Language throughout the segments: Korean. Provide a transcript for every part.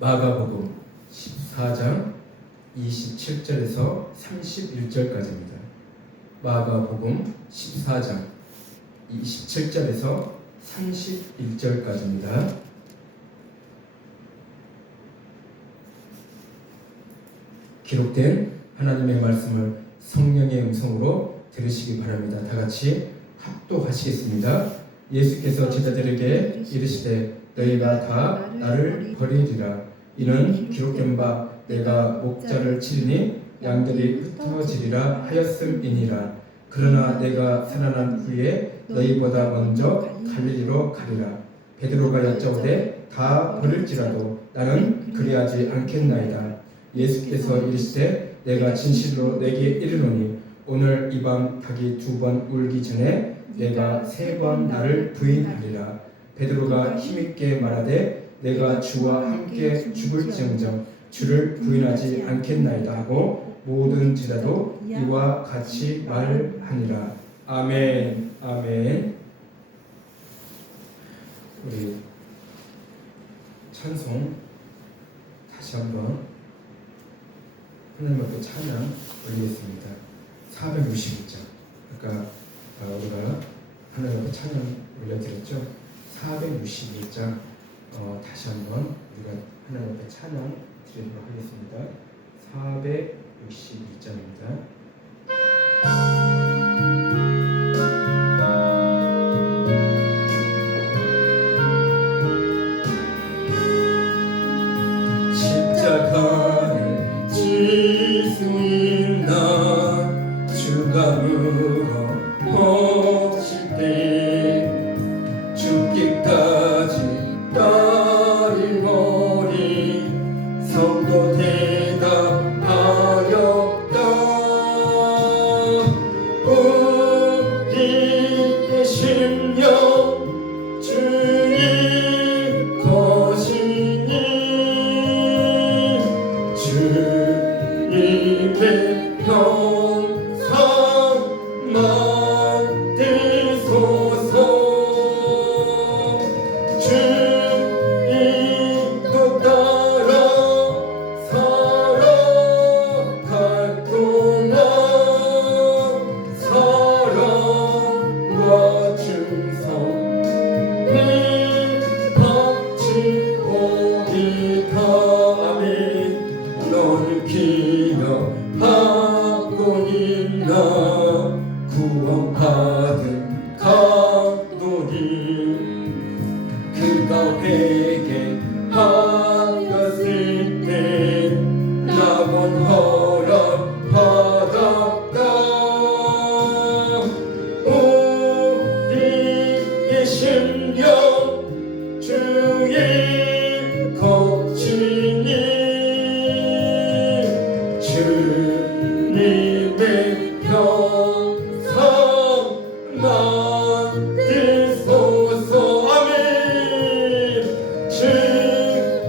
마가복음 14장 27절에서 31절까지입니다. 마가복음 14장 27절에서 31절까지입니다. 기록된 하나님의 말씀을 성령의 음성으로 들으시기 바랍니다. 다 같이 합독하시겠습니다. 예수께서 제자들에게 이르시되 너희가 다 나를 버리리라. 이는 기록된 바 내가 목자를 치리니 양들이 흩어지리라 하였음이니라. 그러나 내가 살아난 후에 너희보다 먼저 갈릴리로 가리라. 베드로가 여짜오되 다 버릴지라도 나는 그리하지 않겠나이다. 예수께서 이르시되 내가 진실로 내게 이르노니 오늘 이 밤 닭이 2번 울기 전에 내가 3번 나를 부인하리라. 베드로가 힘있게 말하되 내가 주와 함께 죽을지언정 주를 부인하지 않겠나이다 하고 모든 제자도 이와 같이 말하니라. 아멘. 아멘. 우리 찬송 다시 한번 하나님 앞에 찬양 올리겠습니다. 461장. 아까 우리가 하나님 앞에 찬양 올려드렸죠. 461장 다시 한번 우리가 하나님 앞에 찬양 드리도록 하겠습니다. 461장입니다. 십자가를 질 수 있나 주가 물어보실 때 죽기까지 따르노니 성도 대답하였다. 우리의 심령 주님 것이니 주님의 평상 만드소서. 주님도 따라 살아갈 동안 사랑과 충성 네 바치오리다. 아멘. 너를 기억하고 있나 구원받은 감독이 그가 회개하였을 때 낙원 허락받았다. 우리의 심령 주의 거치니 주님의 평상 만드소서. 아멘.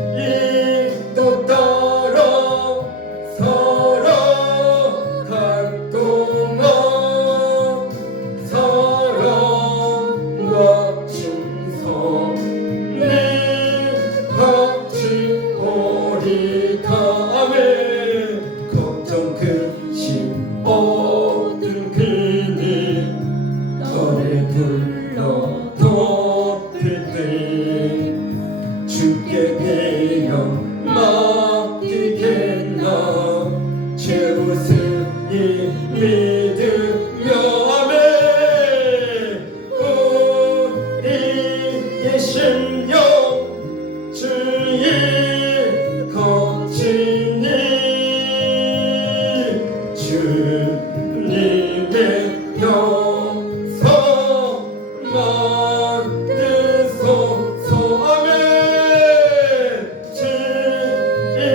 주님도 따라 살아갈 동안 사랑과 충성 네 바치오리다. 아멘. 걱정 근심 얻은 그는 너를 불러 덮을 때 주께 대여 맡기겠나 죄웃음이 믿으며. 아멘. 우리의 심령 주의 거치니 주님의 평상 만드소서. 아멘. 주님도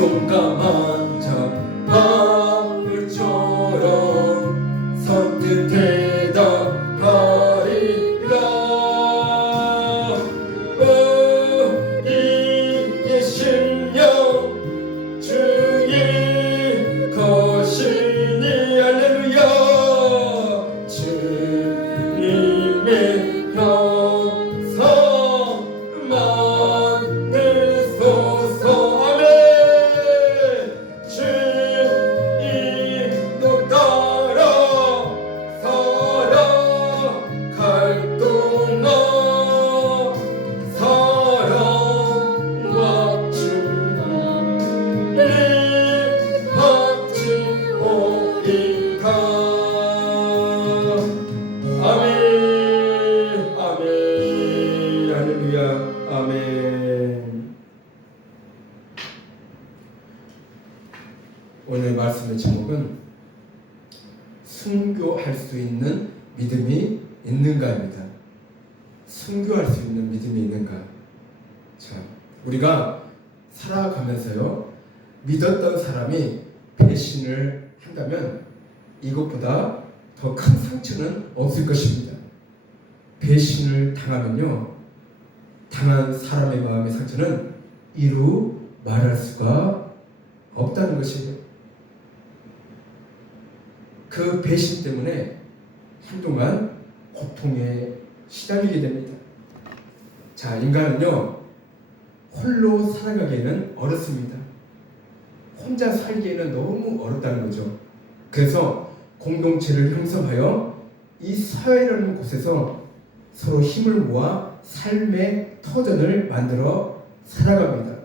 용감한 자 바울처럼 선뜻 대답하리라. 이의 심령 주의 것이니 할렐루야. 주님의 형상 만드소서. 아멘. 주 인도 따라 살아갈 동안 사랑과 주님이 같이 오리까. 아멘. 아멘. 할렐루야. 아멘. 오늘 말씀의 제목은 순교할 수 있는 믿음이 있는가입니다. 순교할 수 있는 믿음이 있는가. 자, 우리가 살아가면서요, 믿었던 사람이 배신을 한다면 이것보다 더 큰 상처는 없을 것입니다. 배신을 당하면요, 당한 사람의 마음의 상처는 이루 말할 수가 없다는 것이에요. 그 배신 때문에 한동안 고통에 시달리게 됩니다. 자, 인간은요, 홀로 살아가기에는 어렵습니다. 혼자 살기에는 너무 어렵다는 거죠. 그래서 공동체를 형성하여 이 사회라는 곳에서 서로 힘을 모아 삶의 터전을 만들어 살아갑니다.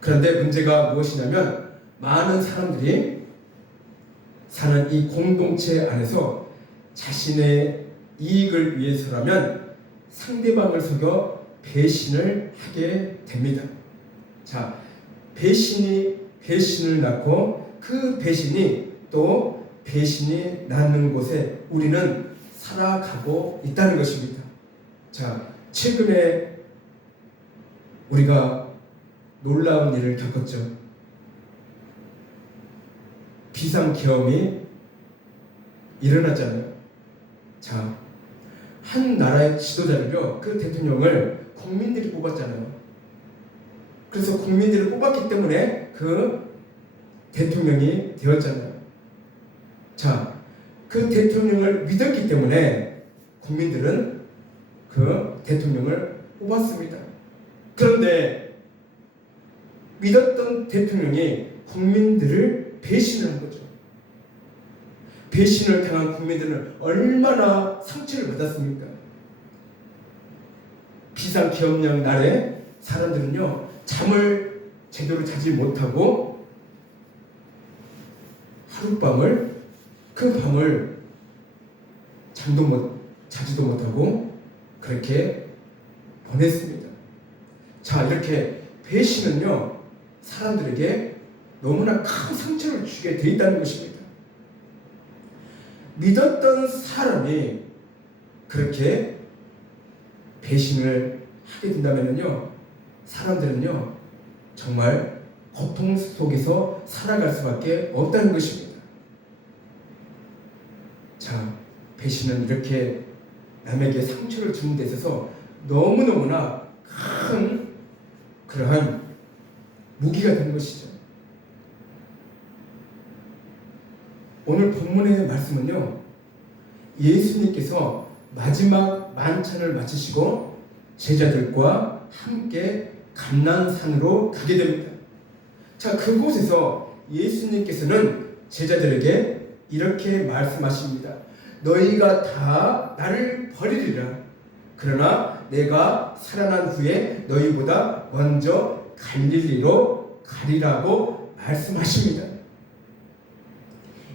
그런데 문제가 무엇이냐면, 많은 사람들이 사는 이 공동체 안에서 자신의 이익을 위해서라면 상대방을 속여 배신을 하게 됩니다. 자, 배신이 배신을 낳고 그 배신이 또 배신이 낳는 곳에 우리는 살아가고 있다는 것입니다. 자, 최근에 우리가 놀라운 일을 겪었죠. 비상계엄이 일어났잖아요. 자, 한 나라의 지도자를요, 그 대통령을 국민들이 뽑았잖아요. 그래서 국민들을 뽑았기 때문에 그 대통령이 되었잖아요. 자, 그 대통령을 믿었기 때문에 국민들은 그 대통령을 뽑았습니다. 그런데 믿었던 대통령이 국민들을 배신을 한 거죠. 배신을 당한 국민들은 얼마나 상처를 받았습니까? 비상계엄령 날에 사람들은요, 잠을 제대로 자지 못하고 하룻밤을, 그 밤을 자지도 못하고 그렇게 보냈습니다. 자, 이렇게 배신은요, 사람들에게 너무나 큰 상처를 주게 돼 있다는 것입니다. 믿었던 사람이 그렇게 배신을 하게 된다면요, 사람들은요, 정말 고통 속에서 살아갈 수밖에 없다는 것입니다. 자, 배신은 이렇게 남에게 상처를 주는 데 있어서 너무너무나 큰 그러한 무기가 된 것이죠. 오늘 본문의 말씀은요, 예수님께서 마지막 만찬을 마치시고 제자들과 함께 감난산으로 가게 됩니다. 자, 그곳에서 예수님께서는 제자들에게 이렇게 말씀하십니다. 너희가 다 나를 버리리라. 그러나 내가 살아난 후에 너희보다 먼저 갈릴리로 가리라고 말씀하십니다.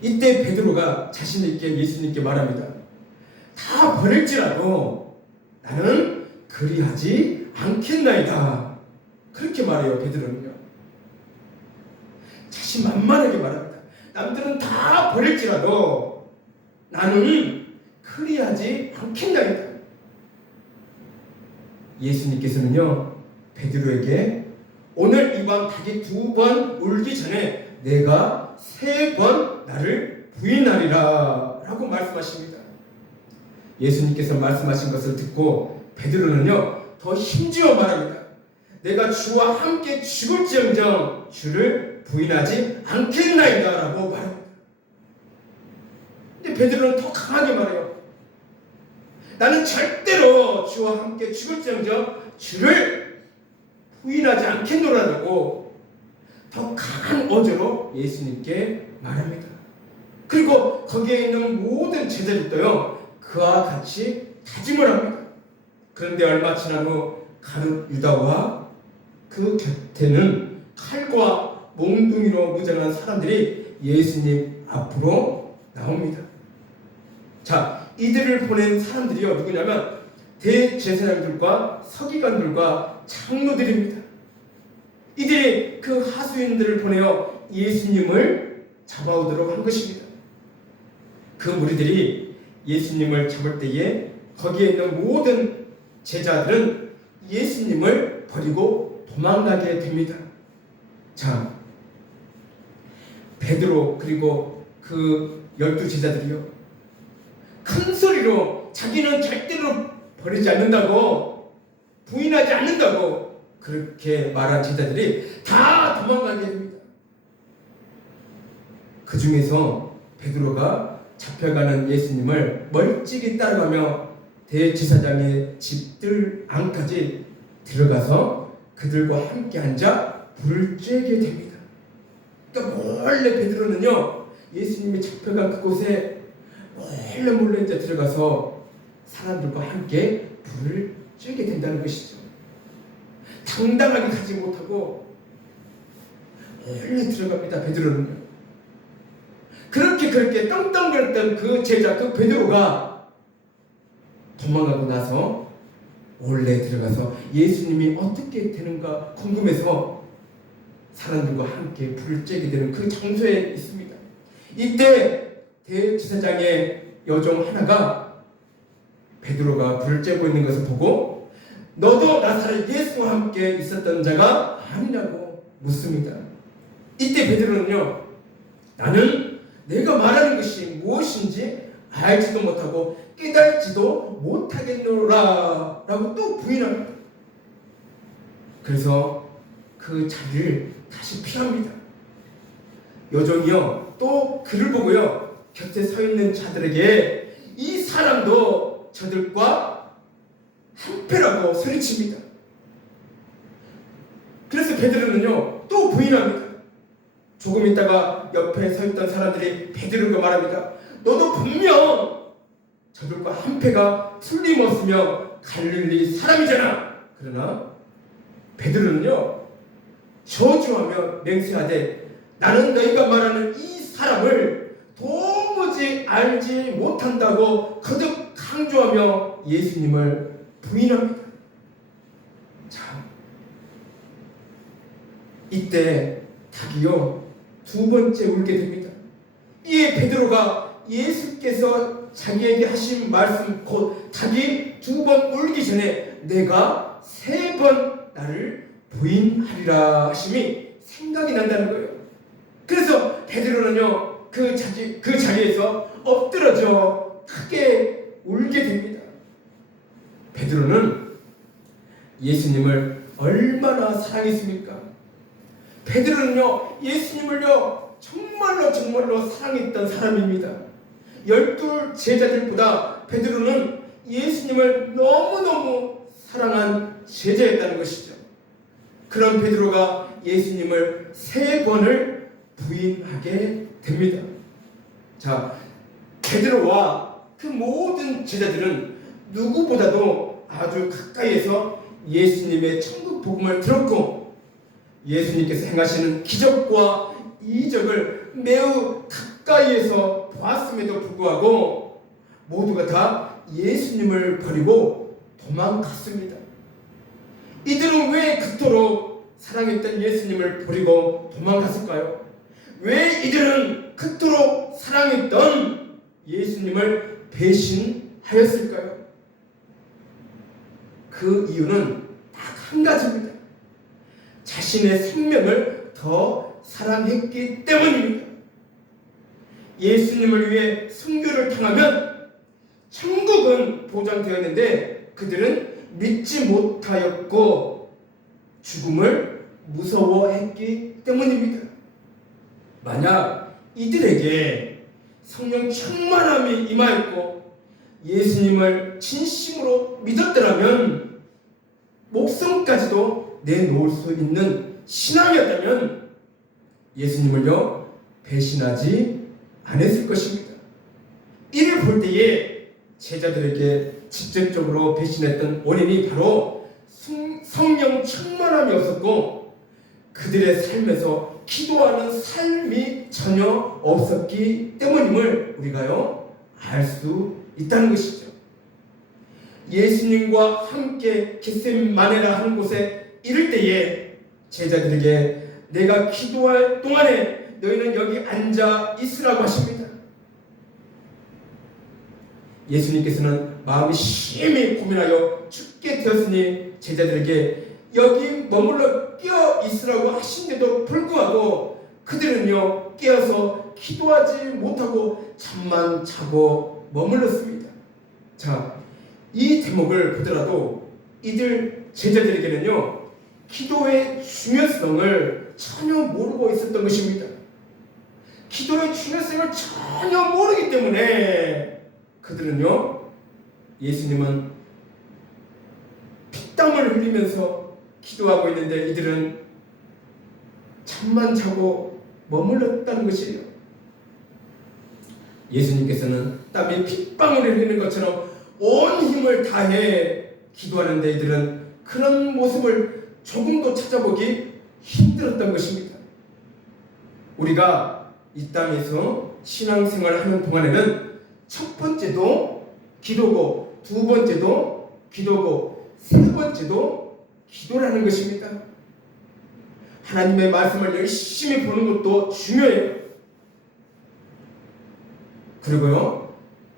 이때 베드로가 자신 있게 예수님께 말합니다. 다 버릴지라도 나는 그리하지 않겠나이다. 그렇게 말해요, 베드로는요. 자신만만하게 말합니다. 남들은 다 버릴지라도 나는 그리하지 않겠나이다. 예수님께서는요, 베드로에게 오늘 이 밤 닭이 2번 울기 전에 내가 3번 나를 부인하리라 라고 말씀하십니다. 예수님께서 말씀하신 것을 듣고 베드로는요 더 힘주어 말합니다. 내가 주와 함께 죽을지언정 주를 부인하지 않겠나이다 라고 말합니다. 근데 베드로는 더 강하게 말해요. 나는 절대로 주와 함께 죽을지언정 주를 부인하지 않겠노라고 더 강한 어조로 예수님께 말합니다. 그리고 거기에 있는 모든 제자들도요 그와 같이 다짐을 합니다. 그런데 얼마 지난 후 가룟 유다와 그 곁에는 칼과 몽둥이로 무장한 사람들이 예수님 앞으로 나옵니다. 자, 이들을 보낸 사람들이요 누구냐면 대제사장들과 서기관들과 장로들입니다. 이들이 그 하수인들을 보내어 예수님을 잡아오도록 한 것입니다. 그 무리들이 예수님을 잡을 때에 거기에 있는 모든 제자들은 예수님을 버리고 도망가게 됩니다. 자, 베드로 그리고 그 12제자들이요 큰 소리로 자기는 절대로 버리지 않는다고 부인하지 않는다고 그렇게 말한 제자들이 다 도망가게 됩니다. 그 중에서 베드로가 잡혀가는 예수님을 멀찍이 따라가며 대제사장의 집들 안까지 들어가서 그들과 함께 앉아 불을 쬐게 됩니다. 그러니까 몰래 베드로는요 예수님이 잡혀간 그곳에 몰래 이제 들어가서 사람들과 함께 불을 쬐게 된다는 것이죠. 당당하게 가지 못하고 몰래 들어갑니다. 베드로는요. 그렇게 떵떵거렸던 그 제자 그 베드로가 도망가고 나서 몰래 들어가서 예수님이 어떻게 되는가 궁금해서 사람들과 함께 불을 쬐게 되는 그 장소에 있습니다. 이때 대제사장의 여종 하나가 베드로가 불을 쬐고 있는 것을 보고 너도 나사렛 예수와 함께 있었던 자가 아니냐고 묻습니다. 이때 베드로는요 나는 내가 말하는 것이 무엇인지 알지도 못하고 깨달지도 못하겠노라 라고 또 부인합니다. 그래서 그 자리를 다시 피합니다. 여종이요 또 그를 보고요 곁에 서 있는 자들에게 이 사람도 저들과 한패라고 소리칩니다. 그래서 베드로는요 또 부인합니다. 조금 있다가 옆에 서 있던 사람들이 베드로가 말합니다. 너도 분명 저들과 한패가 틀림없으며 갈릴리 사람이잖아. 그러나 베드로는요 저주하며 맹세하되 나는 너희가 말하는 이 사람을 도무지 알지 못한다고 거듭 강조하며 예수님을 부인합니다. 자, 이때 닭이요 2번째 울게 됩니다. 이에 베드로가 예수께서 자기에게 하신 말씀 곧 닭이 2번 울기 전에 내가 3번 나를 부인하리라 하심이 생각이 난다는 거예요. 그래서 베드로는요 그 자리에서 엎드러져 크게 울게 됩니다. 베드로는 예수님을 얼마나 사랑했습니까? 베드로는요 예수님을요 정말로 사랑했던 사람입니다. 12 제자들보다 베드로는 예수님을 너무너무 사랑한 제자였다는 것이죠. 그런 베드로가 예수님을 3번을 부인하게 됩니다. 자, 베드로와 그 모든 제자들은 누구보다도 아주 가까이에서 예수님의 천국 복음을 들었고 예수님께서 행하시는 기적과 이적을 매우 가까이에서 보았음에도 불구하고 모두가 다 예수님을 버리고 도망갔습니다. 이들은 왜 그토록 사랑했던 예수님을 버리고 도망갔을까요? 왜 이들은 그토록 사랑했던 예수님을 배신하였을까요? 그 이유는 딱 한 가지입니다. 자신의 생명을 더 사랑했기 때문입니다. 예수님을 위해 순교를 당하면 천국은 보장되었는데 그들은 믿지 못하였고 죽음을 무서워했기 때문입니다. 만약 이들에게 성령 충만함이 임하였고 예수님을 진심으로 믿었더라면 목숨까지도 내놓을 수 있는 신앙이었다면 예수님을요 배신하지 않았을 것입니다. 이를 볼 때에 제자들에게 직접적으로 배신했던 원인이 바로 성령 충만함이 없었고 그들의 삶에서 기도하는 삶이 전혀 없었기 때문임을 우리가요 알 수 있다는 것이죠. 예수님과 함께 겟세마네라 하는 곳에 이를 때에 제자들에게 내가 기도할 동안에 너희는 여기 앉아 있으라고 하십니다. 예수님께서는 마음이 심히 고민하여 죽게 되었으니 제자들에게 여기 머물러 깨어 있으라고 하신데도 불구하고 그들은요 깨어서 기도하지 못하고 잠만 자고 머물렀습니다. 자, 이 대목을 보더라도 이들 제자들에게는요 기도의 중요성을 전혀 모르고 있었던 것입니다. 기도의 중요성을 전혀 모르기 때문에 그들은요 예수님은 피땀을 흘리면서 기도하고 있는데 이들은 잠만 자고 머물렀다는 것이에요. 예수님께서는 땀이 핏방울을 흘리는 것처럼 온 힘을 다해 기도하는데 이들은 그런 모습을 조금도 찾아보기 힘들었던 것입니다. 우리가 이 땅에서 신앙생활을 하는 동안에는 첫 번째도 기도고 두 번째도 기도고 세 번째도 기도라는 것입니다. 하나님의 말씀을 열심히 보는 것도 중요해요. 그리고요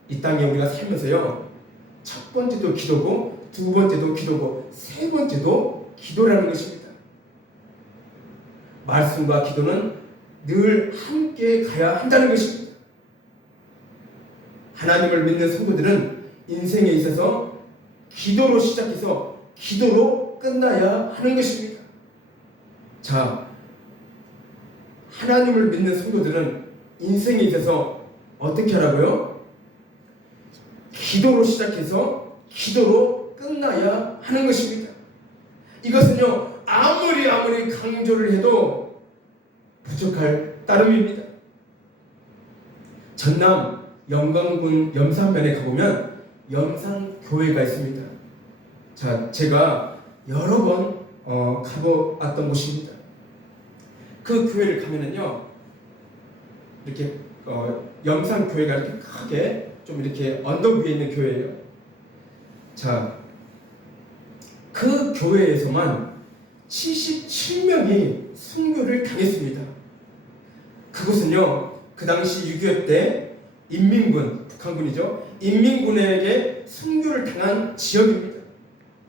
이 땅에 우리가 살면서요 첫 번째도 기도고 두 번째도 기도고 세 번째도 기도라는 것입니다. 말씀과 기도는 늘 함께 가야 한다는 것입니다. 하나님을 믿는 성도들은 인생에 있어서 기도로 시작해서 기도로 끝나야 하는 것입니다. 자, 하나님을 믿는 성도들은 인생에 있어서 어떻게 하라고요? 기도로 시작해서 기도로 끝나야 하는 것입니다. 이것은요 아무리 강조를 해도 부족할 따름입니다. 전남 영광군 염산면에 가보면 염산교회가 있습니다. 자, 제가 여러 번 가보았던 곳입니다. 그 교회를 가면은요 이렇게 염산교회가 이렇게 크게 좀 이렇게 언덕 위에 있는 교회예요. 자, 그 교회에서만 77명이 순교를 당했습니다. 그곳은요 그 당시 6.25 때 인민군, 북한군이죠. 인민군에게 순교를 당한 지역입니다.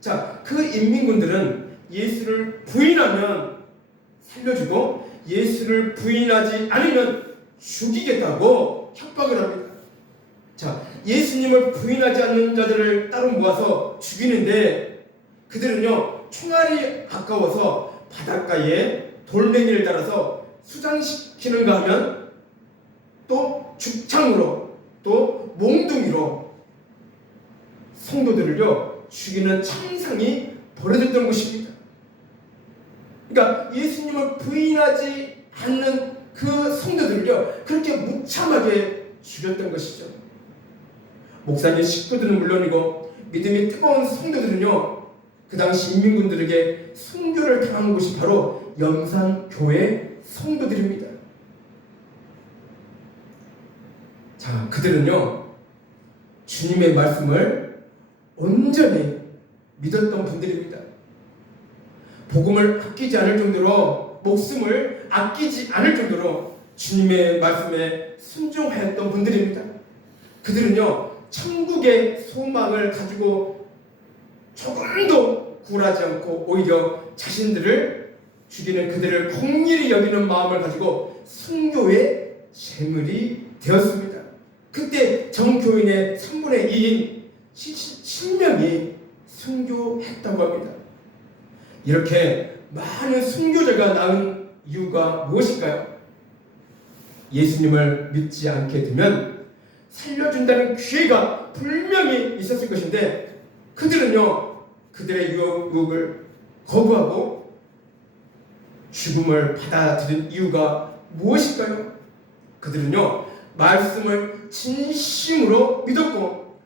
자, 그 인민군들은 예수를 부인하면 살려주고 예수를 부인하지 않으면 죽이겠다고 협박을 합니다. 자, 예수님을 부인하지 않는 자들을 따로 모아서 죽이는데 그들은요 총알이 아까워서 바닷가에 돌멩이를 달아서 수장시키는가 하면 또 죽창으로 또 몽둥이로 성도들을요 죽이는 참상이 벌어졌던 것입니다. 그러니까 예수님을 부인하지 않는 그 성도들을요 그렇게 무참하게 죽였던 것이죠. 목사님 식구들은 물론이고 믿음이 뜨거운 성도들은요 그 당시 인민군들에게 순교를 당한 곳이 바로 염산교회 성도들입니다. 자, 그들은요 주님의 말씀을 온전히 믿었던 분들입니다. 복음을 아끼지 않을 정도로 목숨을 아끼지 않을 정도로 주님의 말씀에 순종하였던 분들입니다. 그들은요 천국의 소망을 가지고 조금도 굴하지 않고 오히려 자신들을 주기는 그들을 긍휼히 여기는 마음을 가지고 순교의 제물이 되었습니다. 그때 정교인의 3분의 2인 7명이 순교했다고 합니다. 이렇게 많은 순교자가 나온 이유가 무엇일까요? 예수님을 믿지 않게 되면 살려준다는 기회가 분명히 있었을 것인데 그들은요, 그들의 유혹을 거부하고 죽음을 받아들인 이유가 무엇일까요? 그들은요, 말씀을 진심으로 믿었고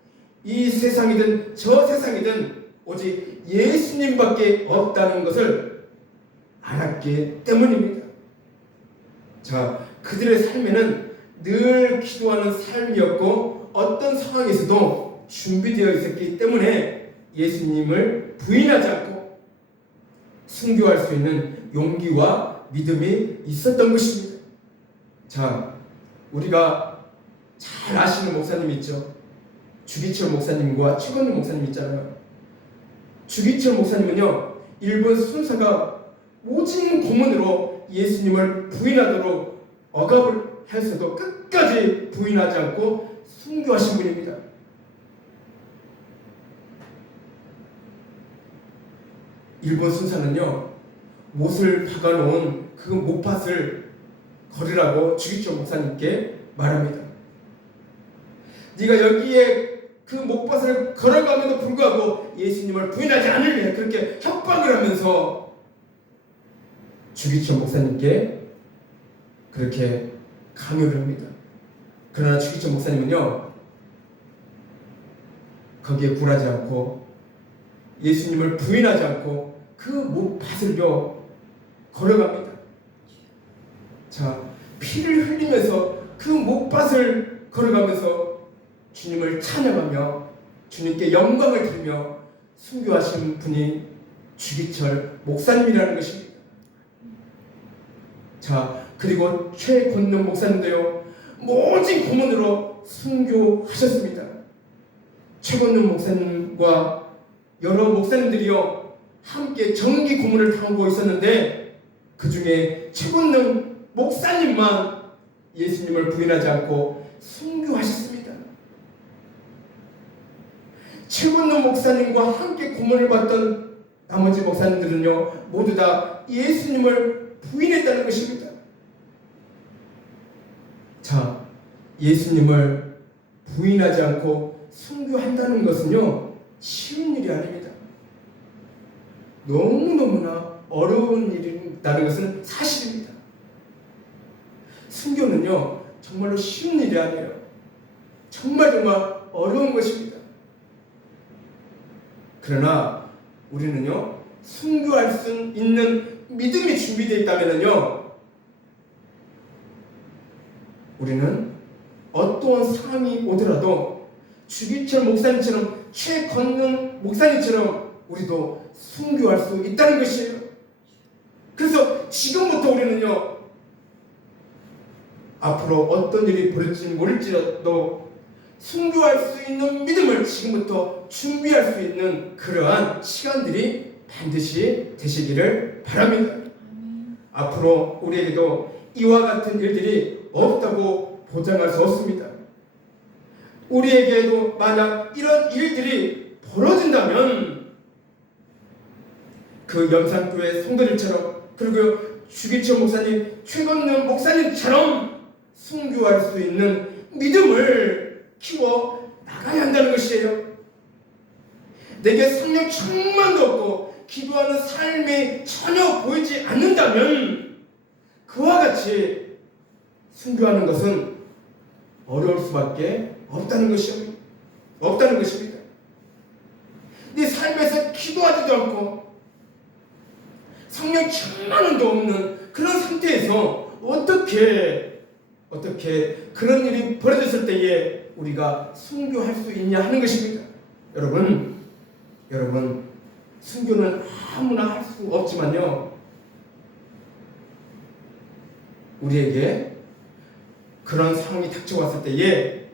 이 세상이든 저 세상이든 오직 예수님밖에 없다는 것을 알았기 때문입니다. 자, 그들의 삶에는 늘 기도하는 삶이었고 어떤 상황에서도 준비되어 있었기 때문에 예수님을 부인하지 않고 순교할 수 있는 용기와 믿음이 있었던 것입니다. 자, 우리가 잘 아시는 목사님 있죠? 주기철 목사님과 최건우 목사님 있잖아요. 주기철 목사님은요, 일본 순사가 오직 고문으로 예수님을 부인하도록 억압을 했어도 끝까지 부인하지 않고 순교하신 분입니다. 일본 순사는요, 못을 박아놓은 그 못밭을 걸으라고 주기철 목사님께 말합니다. 네가 여기에 그 못밭을 걸어가면도 불구하고 예수님을 부인하지 않을래, 그렇게 협박을 하면서 주기철 목사님께 그렇게 강요를 합니다. 그러나 주기철 목사님은요, 거기에 굴하지 않고 예수님을 부인하지 않고 그 못밭을요 걸어갑니다. 자, 피를 흘리면서 그 못밭을 걸어가면서 주님을 찬양하며 주님께 영광을 드리며 순교하신 분이 주기철 목사님이라는 것입니다. 자, 그리고 최권능 목사님도요, 모진 고문으로 순교하셨습니다. 최권능 목사님과 여러 목사님들이요 함께 정기 고문을 당하고 있었는데 그 중에 최권능 목사님만 예수님을 부인하지 않고 순교하셨습니다. 최권능 목사님과 함께 고문을 받던 나머지 목사님들은요 모두 다 예수님을 부인했다는 것입니다. 자, 예수님을 부인하지 않고 순교한다는 것은요 쉬운 일이 아닙니다. 너무너무나 어려운 일이라는 것은 사실입니다. 순교는요 정말로 쉬운 일이 아니에요. 정말 어려운 것입니다. 그러나 우리는요 순교할 수 있는 믿음이 준비되어 있다면요 우리는 어떠한 상황이 오더라도 주기철 목사님처럼 최건능 목사님처럼 우리도 순교할 수 있다는 것이에요. 그래서 지금부터 우리는요 앞으로 어떤 일이 벌어질지 모를지라도 순교할 수 있는 믿음을 지금부터 준비할 수 있는 그러한 시간들이 반드시 되시기를 바랍니다. 앞으로 우리에게도 이와 같은 일들이 없다고 보장할 수 없습니다. 우리에게도 만약 이런 일들이 벌어진다면 그 염산교회 성도들처럼 그리고 주기철 목사님, 최건능 목사님처럼 순교할 수 있는 믿음을 키워 나가야 한다는 것이에요. 내게 성령 충만도 없고 기도하는 삶이 전혀 보이지 않는다면 그와 같이 순교하는 것은 어려울 수밖에 없다는 것입니다. 네 삶에서 기도하지도 않고 성령 충만함도 없는 그런 상태에서 어떻게 그런 일이 벌어졌을 때에 우리가 순교할 수 있냐 하는 것입니다. 여러분 순교는 아무나 할 수 없지만요 우리에게 그런 상황이 닥쳐왔을 때에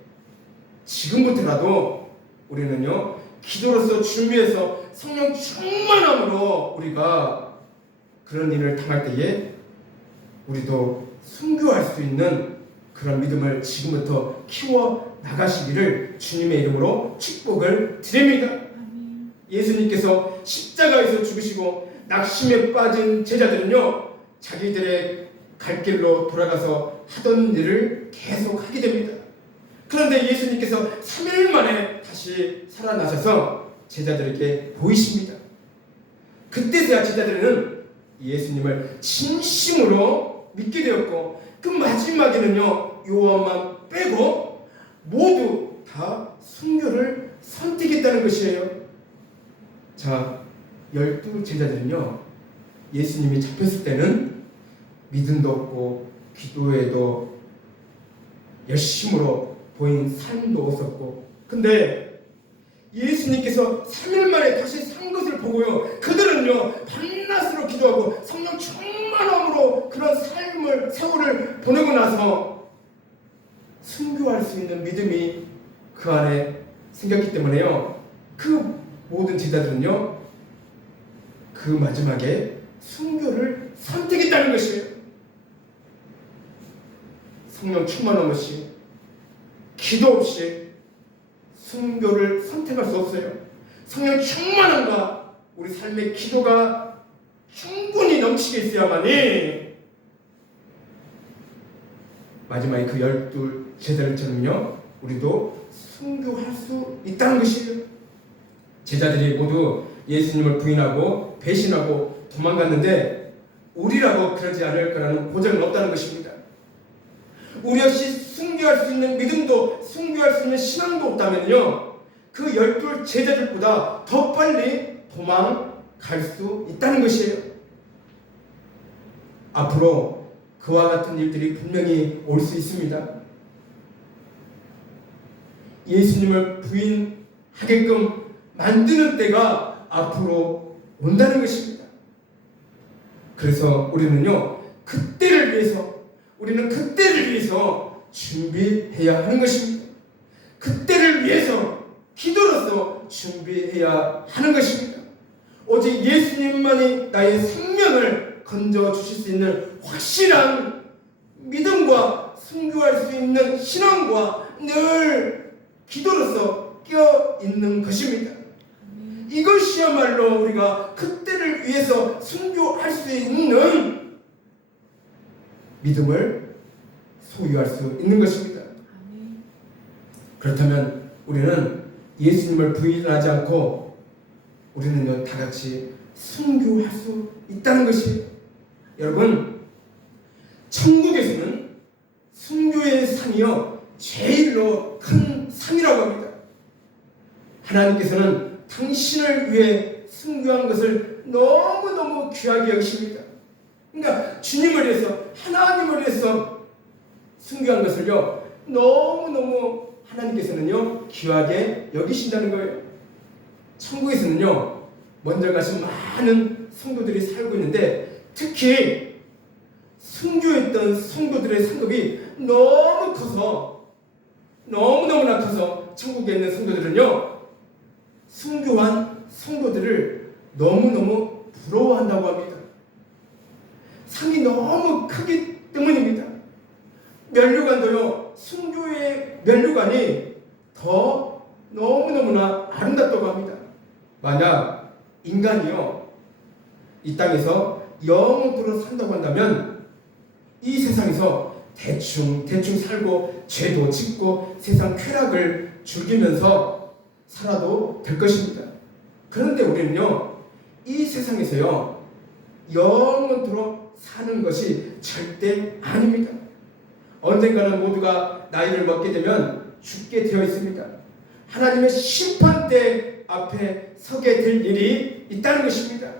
지금부터라도 우리는요 기도로서 준비해서 성령 충만함으로 우리가 그런 일을 당할 때에 우리도 순교할 수 있는 그런 믿음을 지금부터 키워 나가시기를 주님의 이름으로 축복을 드립니다. 예수님께서 십자가에서 죽으시고 낙심에 빠진 제자들은요, 자기들의 갈 길로 돌아가서 하던 일을 계속 하게 됩니다. 그런데 예수님께서 3일 만에 다시 살아나셔서 제자들에게 보이십니다. 그때서야 제자들은 예수님을 진심으로 믿게 되었고, 그 마지막에는요, 요한만 빼고 모두 다 순교를 선택했다는 것이에요. 자, 12 제자들은요, 예수님이 잡혔을 때는 믿음도 없고 기도에도 열심으로 보인 삶도 없었고, 근데 예수님께서 3일 만에 다시 산 것을 보고요, 그들은요 밤낮으로 기도하고 성령 충만함으로 그런 세월을 보내고 나서 순교할 수 있는 믿음이 그 안에 생겼기 때문에요, 그 모든 제자들은요 그 마지막에 순교를 선택했다는 것이에요. 성령 충만함 없이 기도 없이 순교를 선택할 수 없어요. 성령 충만함과 우리 삶의 기도가 충분히 넘치게 있어야만이 마지막에 그 12 제자들처럼요 우리도 순교할 수 있다는 것이에요. 제자들이 모두 예수님을 부인하고 배신하고 도망갔는데 우리라고 그러지 않을 거라는 보장은 없다는 것입니다. 우리 역시 순교할 수 있는 믿음도 순교할 수 있는 신앙도 없다면요, 그 12 제자들보다 더 빨리 도망갈 수 있다는 것이에요. 앞으로 그와 같은 일들이 분명히 올 수 있습니다. 예수님을 부인하게끔 만드는 때가 앞으로 온다는 것입니다. 그래서 우리는 그때를 위해서 준비해야 하는 것입니다. 그때를 위해서 기도로서 준비해야 하는 것입니다. 오직 예수님만이 나의 생명을 건져주실 수 있는 확실한 믿음과 순교할 수 있는 신앙과 늘 기도로서 껴있는 것입니다. 이것이야말로 우리가 그때를 위해서 순교할 수 있는 믿음을 소유할 수 있는 것입니다. 그렇다면 우리는 예수님을 부인하지 않고 우리는요 다같이 순교할 수 있다는 것이에요. 여러분, 천국에서는 순교의 상이요 제일로 큰 상이라고 합니다. 하나님께서는 당신을 위해 순교한 것을 너무너무 귀하게 여기십니다. 그러니까 주님을 위해서, 하나님을 위해서 순교한 것을요 너무너무 하나님께서는요 귀하게 여기신다는 거예요. 천국에서는요 먼저 가신 많은 성도들이 살고 있는데, 특히 순교했던 성도들의 상급이 너무너무나 커서 천국에 있는 성도들은요 순교한 성도들을 너무너무 부러워한다고 합니다. 상이 너무 크기 때문입니다. 면류관도요 순교의 면류관이 더 너무너무나 아름답다고 합니다. 만약 인간이요 이 땅에서 영원토록 산다고 한다면 이 세상에서 대충 살고 죄도 짓고 세상 쾌락을 즐기면서 살아도 될 것입니다. 그런데 우리는요 이 세상에서요 영원토록 사는 것이 절대 아닙니다. 언젠가는 모두가 나이를 먹게 되면 죽게 되어 있습니다. 하나님의 심판대 앞에 서게 될 일이 있다는 것입니다.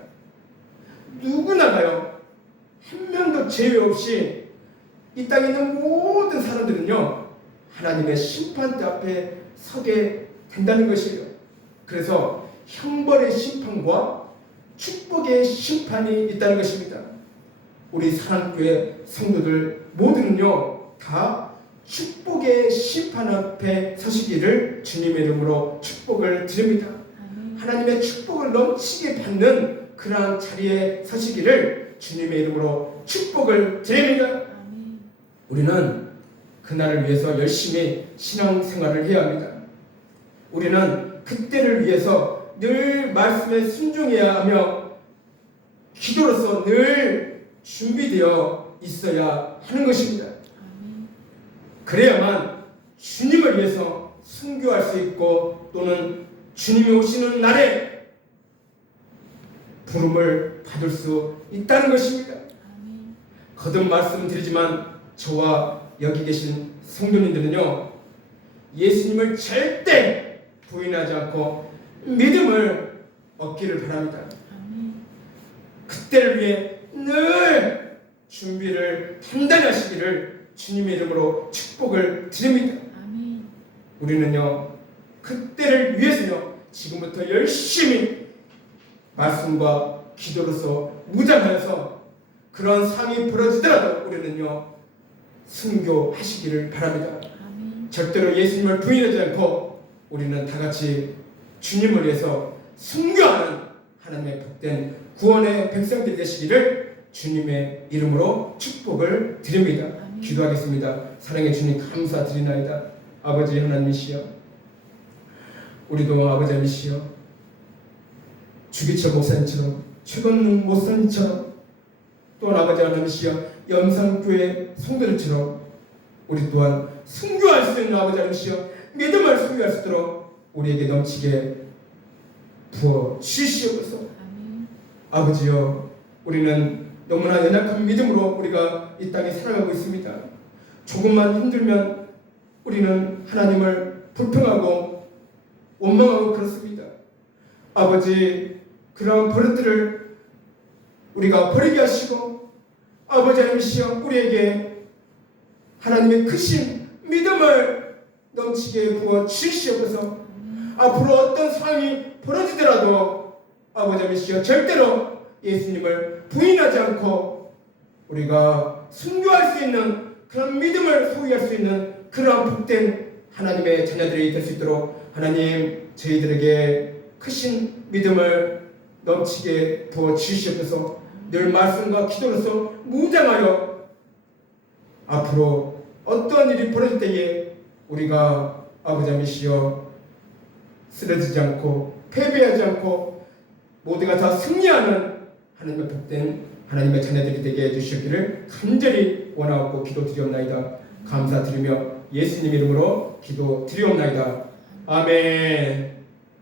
누구나가요 한 명도 제외 없이 이 땅에 있는 모든 사람들은요 하나님의 심판대 앞에 서게 된다는 것이에요. 그래서 형벌의 심판과 축복의 심판이 있다는 것입니다. 우리 사랑교회 성도들 모두는요 다 축복의 심판 앞에 서시기를 주님의 이름으로 축복을 드립니다. 하나님의 축복을 넘치게 받는 그러한 자리에 서시기를 주님의 이름으로 축복을 드립니다. 우리는 그날을 위해서 열심히 신앙생활을 해야 합니다. 우리는 그때를 위해서 늘 말씀에 순종해야 하며 기도로서 늘 준비되어 있어야 하는 것입니다. 그래야만 주님을 위해서 순교할 수 있고 또는 주님이 오시는 날에 부름을 받을 수 있다는 것입니다. 거듭 말씀드리지만 저와 여기 계신 성도님들은요, 예수님을 절대 부인하지 않고 믿음을 얻기를 바랍니다. 그때를 위해 늘 준비를 단단히 하시기를 주님의 이름으로 축복을 드립니다. 우리는요, 그때를 위해서요, 지금부터 열심히 말씀과 기도로서 무장하여서 그런 상황이 벌어지더라도 우리는요, 순교하시기를 바랍니다. 절대로 예수님을 부인하지 않고 우리는 다 같이 주님을 위해서 순교하는 하나님의 복된 구원의 백성들이 되시기를 주님의 이름으로 축복을 드립니다. 기도하겠습니다. 사랑의 주님 감사드리나이다. 아버지 하나님이시여, 우리도 아버지 하나님이시여, 주기철 목사님처럼 최건능 목사님처럼 또한 아버지 하나님이시여 영상교회 성도들처럼 우리 또한 순교할 수 있는 아버지 하나님이시여 믿음을 순교할 수 있도록 우리에게 넘치게 부어 주시옵소서. 아버지여, 우리는 너무나 연약한 믿음으로 우리가 이 땅에 살아가고 있습니다. 조금만 힘들면 우리는 하나님을 불평하고 원망하고 그렇습니다. 아버지, 그러한 버릇들을 우리가 버리게 하시고 아버지 하나님이시여 우리에게 하나님의 크신 믿음을 넘치게 부어 주시옵소서. 앞으로 어떤 상황이 벌어지더라도 아버지 하나님이시여 절대로 예수님을 부인하지 않고 우리가 순교할 수 있는 그런 믿음을 소유할 수 있는 그러한 복된 하나님의 자녀들이 될 수 있도록 하나님 저희들에게 크신 믿음을 넘치게 부어 주시옵소서. 늘 말씀과 기도로서 무장하여 앞으로 어떤 일이 벌어질 때에 우리가 아버지 하나님이시여 쓰러지지 않고 패배하지 않고 모두가 다 승리하는 하나님의 복된 하나님의 자녀들이 되게 해주시기를 간절히 원하고 기도드리옵나이다. 감사드리며 예수님 이름으로 기도드리옵나이다. 아멘.